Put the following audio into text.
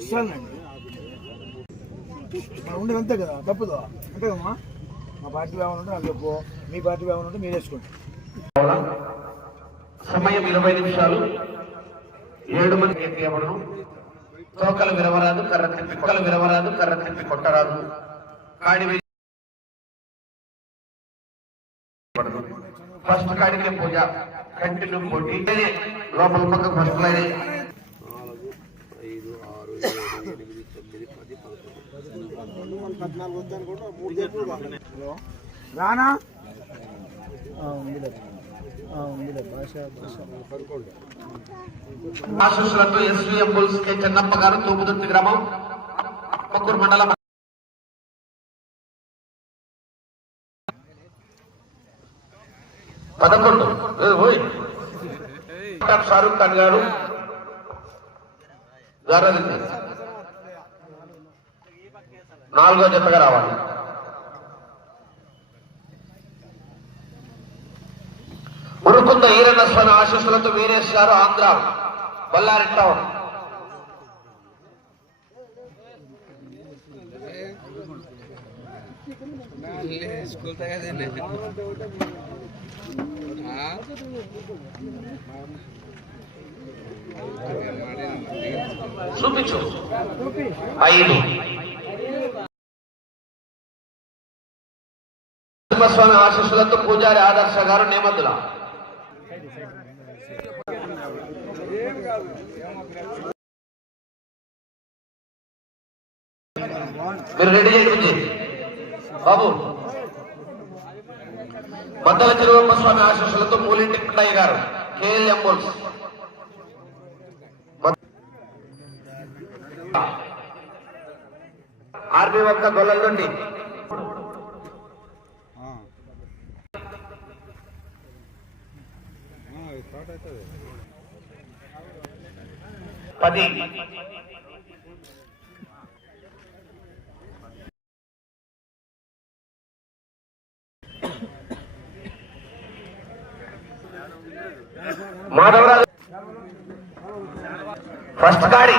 ఇస్తానండి మనం ఉండేది అంతే కదా తప్పదు? అంతే కదమ్మా? మా పార్టీ కావాలంటే నాకు చెప్పు. మీ పార్టీ కావాలంటే మీరు వేసుకోండి. సమయం ఇరవై నిమిషాలు. ఏడు మంది ఎత్తియబడును తోకలు విరవరాదు కర్ర తిప్పి కొక్కలు విరవరాదు కర్ర తిప్పి కొట్టరాదు. కాడి ఫస్ట్ కాడికే పూజ. కంటిన్యూ పోటీ. లోపల పక్క ఫస్ట్ లైన్ హలో. రానా? ఆశీస్సులతో ఎస్వీఎం బుల్స్ కె చెన్నప్ప గారు తూపుదుర్తి గ్రామం పక్కూరు మండలం. పదకొండు. షారూక్ ఖాన్ గారు. గారలింది నాలుగో జతగా రావాలి. ఉరుకుంద ఈరన్న స్వామి ఆశీస్సులతో వేరేశారు ఆంధ్ర బళ్ళారి టౌన్. చూపించు. ఐదు. స్వామి ఆశీస్సులతో పూజారి ఆదర్శ గారు నేమద్దుల మీరు రెడీ చేయించి బాబు. బద్దల తిరువమ్మ స్వామి ఆశీస్సులతో మూలింటి పిట్టయ్య గారు కేఎల్ఎం బోల్స్. ఆర్బీ వంక గొల్లల నుండి పది. మాధవరాజు. ఫస్ట్ గాడి